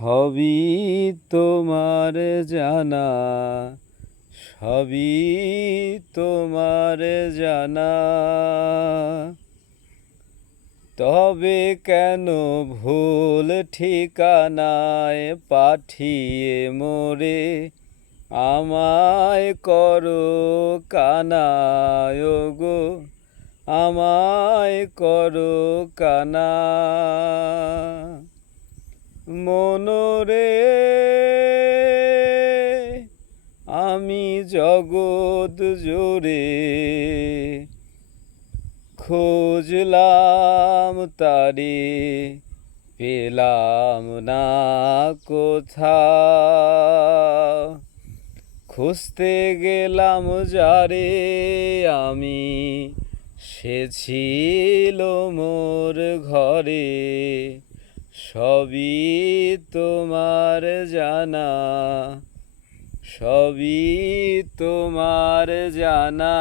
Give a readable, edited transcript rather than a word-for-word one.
সবই তোমার জানা, সবই তোমার জানা, তবে কেন ভুল ঠিকানায় পাঠিয়ে মোরে আমায় করো কানা ওগো, আমায় করো কানা। মনরে আমি জগৎ জোরে খুঁজলাম তারে, পেলাম না কোথাও। খুঁজতে গেলাম যারে আমি, সে ছিল মোর ঘরে। সবই তোমার জানা, সবই তোমার জানা।